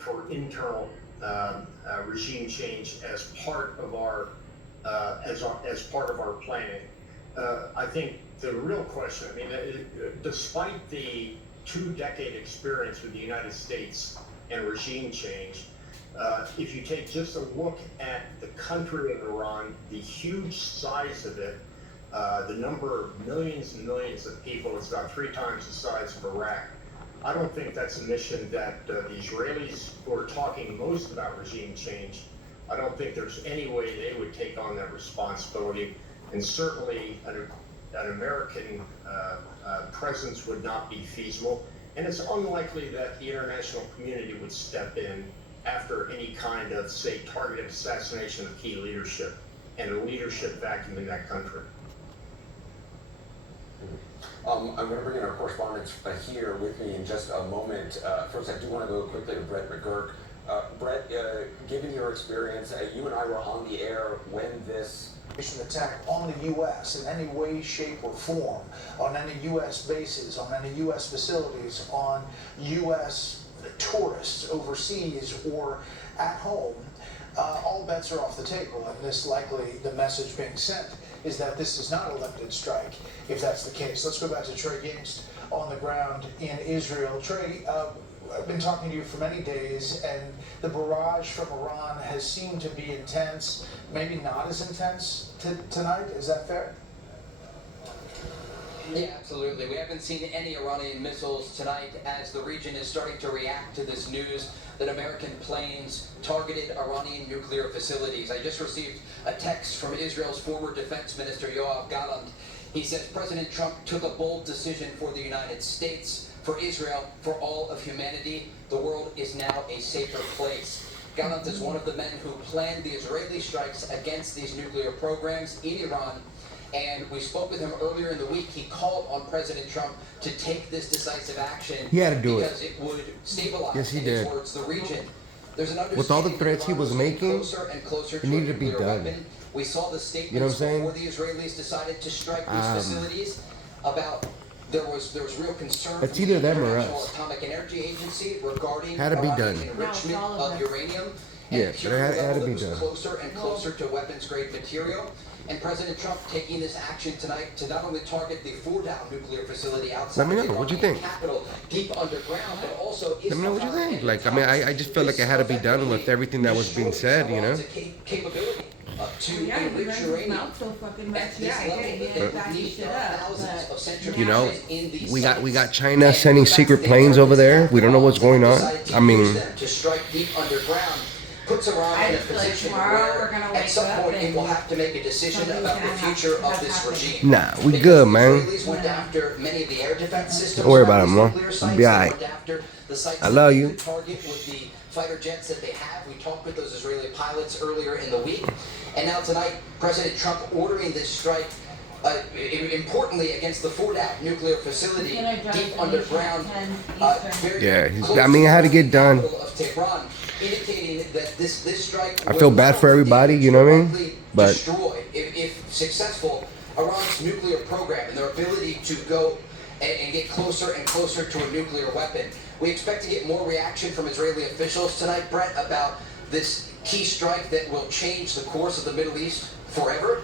for internal regime change as part of our as part of our planning. I think the real question, I mean, despite the 2-decade experience with the United States and regime change, if you take just a look at the country of Iran, the huge size of it, the number of millions and millions of people, it's about 3 times the size of Iraq. I don't think that's a mission that the Israelis, who are talking most about regime change, I don't think there's any way they would take on that responsibility. And certainly an American presence would not be feasible. And it's unlikely that the international community would step in after any kind of, say, targeted assassination of key leadership and a leadership vacuum in that country. I'm going to bring in our correspondent here with me in just a moment. First, I do want to go quickly to Brett McGurk. Brett, given your experience, you and I were on the air when this attack on the U.S. in any way, shape, or form, on any U.S. bases, on any U.S. facilities, on U.S. tourists overseas or at home, all bets are off the table. And this likely, the message being sent is that this is not a limited strike, if that's the case. Let's go back to Trey Yingst on the ground in Israel. Trey, I've been talking to you for many days, and the barrage from Iran has seemed to be intense, maybe not as intense tonight. Is that fair? Yeah, absolutely. We haven't seen any Iranian missiles tonight as the region is starting to react to this news that American planes targeted Iranian nuclear facilities. I just received a text from Israel's former defense minister, Yoav Gallant. He says President Trump took a bold decision for the United States, for Israel, for all of humanity. The world is now a safer place. Gallant is one of the men who planned the Israeli strikes against these nuclear programs in Iran. And we spoke with him earlier in the week. He called on President Trump to take this decisive action. He had to do because it would stabilize, Yes, he in his did. words, the region. There's an With all the understanding threats he that was Iran getting making, closer and closer it to a needed to be nuclear done. weapon. We saw the statements You know what I'm saying? before the Israelis decided to strike these facilities about there was real concern It's from either the them or International us. Atomic Energy Agency regarding Had to be Iranian done. enrichment of uranium. Yeah, And but purity it had level to that be was done. closer and closer to weapons-grade material. And President Trump taking this action tonight to not only target the Fordow nuclear facility outside Let me know. the What'd you Iranian think? capital, deep underground, but also Let me know what you think. Like, I mean, I just felt like it had to be done with everything that was being said, you know? Capability to Yeah, he enrich runs his uranium. mouth so fucking much. At this Yeah, I level, get it. He that had to they back his need shit up. thousands of centrifuges You know, in these we sites. got China sending secret planes over there. We don't know what's going on. I mean, To strike deep underground puts Iran I in a just feel like position tomorrow we're where gonna at wake some up point it and will have to make a decision something's about the gonna have future to of this happen. regime. nah, we Because good, the man. Israelis went after many of the air defense systems. Don't worry around about these him, Mo. nuclear I'll sites. be They alright. went after the sites I that love they you. could target with the fighter jets that they have. We talked with those Israeli pilots earlier in the week. And now tonight, President Trump ordering this strike, importantly against the Fordow nuclear facility, deep underground, very Yeah, close I mean, it had to get done. the capital of Tehran, indicating that this strike I will feel bad not for everybody, damage you know what I or mean? likely But destroy, if successful, Iran's nuclear program and their ability to go and get closer and closer to a nuclear weapon. We expect to get more reaction from Israeli officials tonight, Brett, about this key strike that will change the course of the Middle East forever.